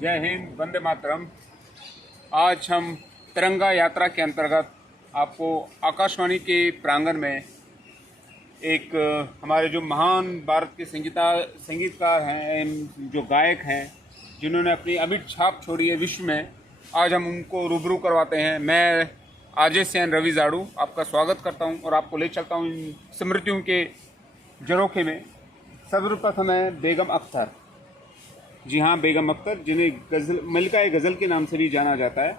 जय हिंद, वंदे मातरम। आज हम तिरंगा यात्रा के अंतर्गत आपको आकाशवाणी के प्रांगण में एक हमारे जो महान भारत के संगीतकार हैं, जो गायक हैं, जिन्होंने अपनी अमिट छाप छोड़ी है विश्व में, आज हम उनको रूबरू करवाते हैं। मैं अजय सेन रवि जाड़ू आपका स्वागत करता हूं और आपको ले चलता हूं इन स्मृतियों के झरोखे में। सर्वप्रथम है बेगम अख्तर। जी हाँ, बेगम अख्तर, जिन्हें मलिका गज़ल के नाम से भी जाना जाता है।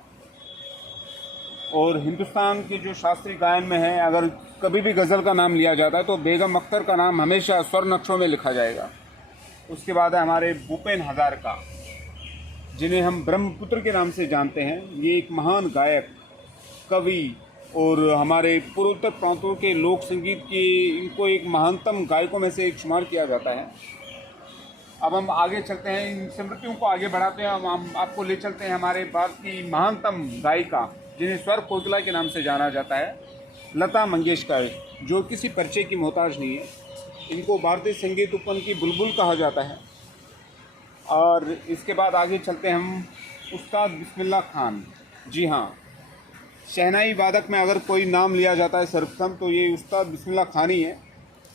और हिंदुस्तान के जो शास्त्रीय गायन में है, अगर कभी भी गज़ल का नाम लिया जाता है तो बेगम अख्तर का नाम हमेशा स्वर्ण अक्षरों में लिखा जाएगा। उसके बाद है हमारे भूपेन हज़ारिका, जिन्हें हम ब्रह्मपुत्र के नाम से जानते हैं। ये एक महान गायक, कवि और हमारे पूर्वोत्तर प्रांतों के लोक संगीत की इनको एक महानतम गायकों में से एक शुमार किया जाता है। अब हम आगे चलते हैं, इन स्मृतियों को आगे बढ़ाते हैं। हम आपको ले चलते हैं हमारे भारत की महानतम गायिका, जिन्हें स्वर कोकिला के नाम से जाना जाता है, लता मंगेशकर, जो किसी परिचय की मोहताज नहीं है। इनको भारतीय संगीत उपवन की बुलबुल कहा जाता है। और इसके बाद आगे चलते हैं हम उस्ताद बिस्मिल्लाह खान। जी हाँ, शहनाई वादक में अगर कोई नाम लिया जाता है सर्वप्रथम तो ये उस्ताद बिस्मिल्लाह खान ही है,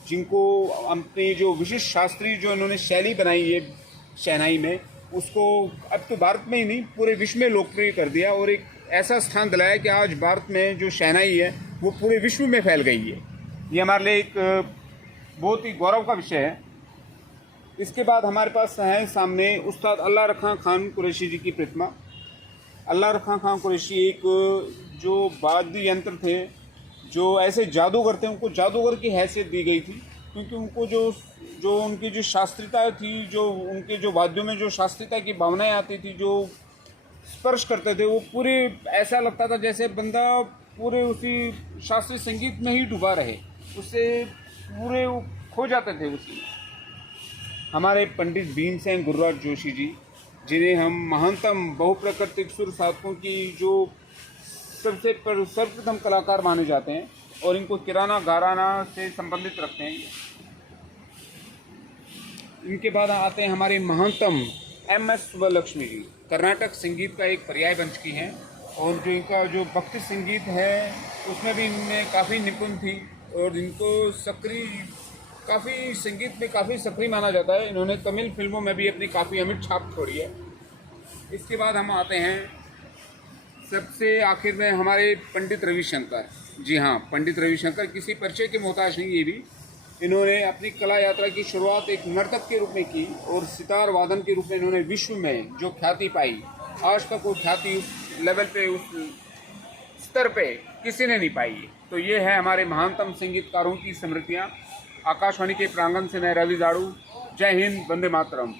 जिनको अपनी जो विशिष्ट शास्त्रीय जो इन्होंने शैली बनाई है शहनाई में, उसको अब तो भारत में ही नहीं पूरे विश्व में लोकप्रिय कर दिया और एक ऐसा स्थान दिलाया कि आज भारत में जो शहनाई है वो पूरे विश्व में फैल गई है। ये हमारे लिए एक बहुत ही गौरव का विषय है। इसके बाद हमारे पास है सामने उस्ताद अल्लाह रखा खान कुरैशी जी की प्रतिमा। अल्लाह रखा खान कुरैशी एक जो वाद्य यंत्र थे, जो ऐसे जादूगर थे, उनको जादूगर की हैसियत दी गई थी, क्योंकि उनको जो उनकी जो शास्त्रीयता थी, जो उनके जो वाद्यों में जो शास्त्रीयता की भावनाएं आती थी, जो स्पर्श करते थे, वो पूरे ऐसा लगता था जैसे बंदा पूरे उसी शास्त्रीय संगीत में ही डूबा रहे, उससे पूरे खो जाते थे उसी। हमारे पंडित भीमसेन गुरुराज जोशी जी, जिन्हें हम महानतम बहुप्राकृतिक सुर साधकों की जो सर्वप्रथम कलाकार माने जाते हैं और इनको किराना घराना से संबंधित रखते हैं। इनके बाद आते हैं हमारे महानतम एम.एस. सुब्बलक्ष्मी जी, कर्नाटक संगीत का एक पर्याय बन चुकी हैं और जो इनका जो भक्ति संगीत है उसमें भी इनमें काफ़ी निपुण थी और इनको काफ़ी संगीत में काफ़ी सक्रिय माना जाता है। इन्होंने तमिल फिल्मों में भी अपनी काफ़ी अमिट छाप छोड़ी है। इसके बाद हम आते हैं सबसे आखिर में हमारे पंडित रविशंकर। जी हाँ, पंडित रविशंकर किसी परिचय के मोहताज नहीं। ये भी इन्होंने अपनी कला यात्रा की शुरुआत एक नर्तक के रूप में की और सितार वादन के रूप में इन्होंने विश्व में जो ख्याति पाई, आज तक वो ख्याति उस लेवल पे, उस स्तर पे किसी ने नहीं पाई। तो ये है हमारे महानतम संगीतकारों की स्मृतियाँ। आकाशवाणी के प्रांगण से मैं रवि जाड़ू। जय हिंद, वंदे मातरम।